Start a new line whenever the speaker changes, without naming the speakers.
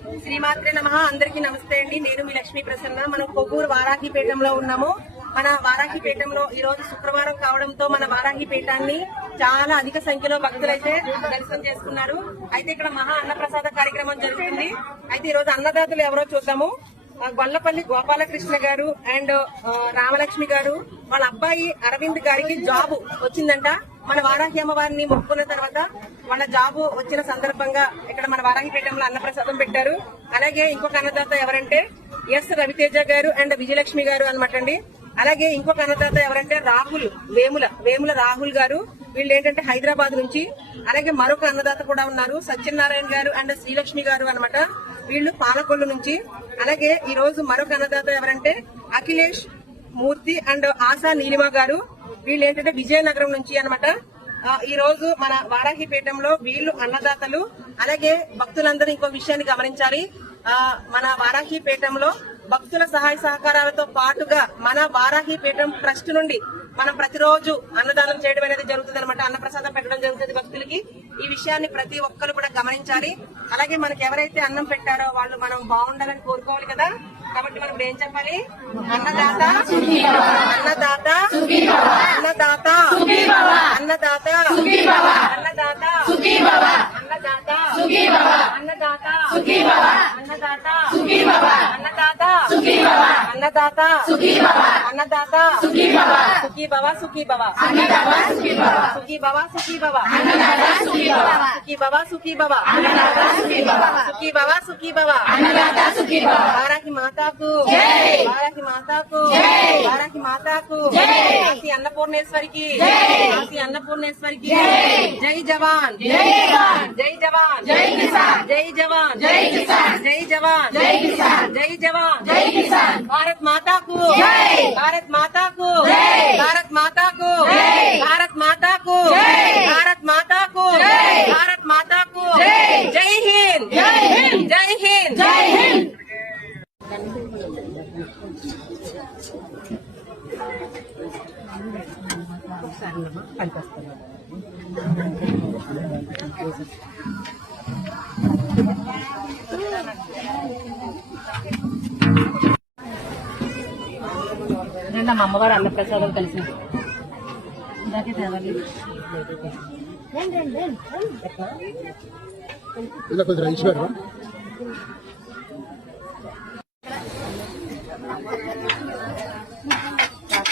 శ్రీమాత్రే నమ. అందరికీ నమస్తే అండి. నేను మీ లక్ష్మీ ప్రసన్న. మనం కొవ్వూరు వారాహిపేటంలో ఉన్నాము. మన వారాహిపేటంలో ఈ రోజు శుక్రవారం కావడంతో మన వారాహిపేటాన్ని చాలా అధిక సంఖ్యలో భక్తులైతే దర్శనం చేసుకున్నారు. అయితే ఇక్కడ మహా అన్నప్రసాద కార్యక్రమం జరుగుతుంది. అయితే ఈ రోజు అన్నదాతలు ఎవరో చూద్దాము. గొల్లపల్లి గోపాలకృష్ణ గారు అండ్ రామలక్ష్మి గారు. వాళ్ళ అబ్బాయి అరవింద్ గారికి జాబ్ వచ్చిందంట. మన వారాహి అమ్మవారిని మొక్కున్న తర్వాత వాళ్ళ జాబు వచ్చిన సందర్భంగా ఇక్కడ మన వారాహిపేటంలో అన్నప్రసాదం పెట్టారు. అలాగే ఇంకొక అన్నదాత ఎవరంటే ఎస్ రవితేజ గారు అండ్ విజయలక్ష్మి గారు అనమాట అండి. అలాగే ఇంకొక అన్నదాత ఎవరంటే రాహుల్ వేముల వేముల రాహుల్ గారు. వీళ్ళు ఏంటంటే హైదరాబాద్ నుంచి. అలాగే మరొక అన్నదాత కూడా ఉన్నారు సత్యనారాయణ గారు అండ్ శ్రీలక్ష్మి గారు అన్నమాట. వీళ్ళు పాలకొల్లు నుంచి. అలాగే ఈ రోజు మరొక అన్నదాత ఎవరంటే అఖిలేష్ మూర్తి అండ్ ఆశా నీలిమ గారు. వీళ్ళు ఏంటంటే విజయనగరం నుంచి అన్నమాట. ఈ రోజు మన వారాహిపేటంలో వీళ్ళు అన్నదాతలు అలాగే భక్తులందరూ ఇంకో విషయాన్ని గమనించాలి. ఆ, మన వారాహిపేటంలో భక్తుల సహాయ సహకారాలతో పాటుగా మన వారాహిపేటం ట్రస్ట్ నుండి మనం ప్రతిరోజు అన్నదానం చేయడం అనేది జరుగుతుంది అనమాట అన్నప్రసాదం పెట్టడం జరుగుతుంది భక్తులకి. ఈ విషయాన్ని ప్రతి ఒక్కరు కూడా గమనించాలి. అలాగే మనకి ఎవరైతే అన్నం పెట్టారో వాళ్ళు మనం బాగుండాలని కోరుకోవాలి కదా. కాబట్టి మనం ఏం చెప్పాలి అన్నదాత అన్నదాత అన్నదాత అన్నదాత అన్నదాత అన్నదాత అన్నదాత అన్నదాత అన్నదాత అన్నదాత అన్నదాత సుఖీ బాబా సుఖీ బాబా సుఖీ బాబా సుఖీ బాబా సుఖీ బాబా సుఖీ బాబా సుఖీ బాబా సుఖీ బాబా సుఖీ బాబా మాతాకు. వారాకి మాతాకు. వారాకి మాతాకు. ఆసి అన్నపూర్ణేశ్వరికి. ఆసి అన్నపూర్ణేశ్వరికి. జై. జవాన్. జై జవాన్. జై కిసాన్. జై జవాన్. జై కిసాన్. జై జవాన్. జై కిసాన్. జై జవాన్. జై కిసాన్. భారత్ మాతాకు. భారత్ మాతాకు భారత్ మాతాకు భారత్ మాతాకు భారత్ మాతాకు భారత్ మాతాకు జై హింద్ జై హింద్ జై హింద్ జై హింద్ మా అమ్మవారు అన్నప్రసాదం కలిసి ఇందాకే తేవాలి.
ఇలా కొంచెం రైస్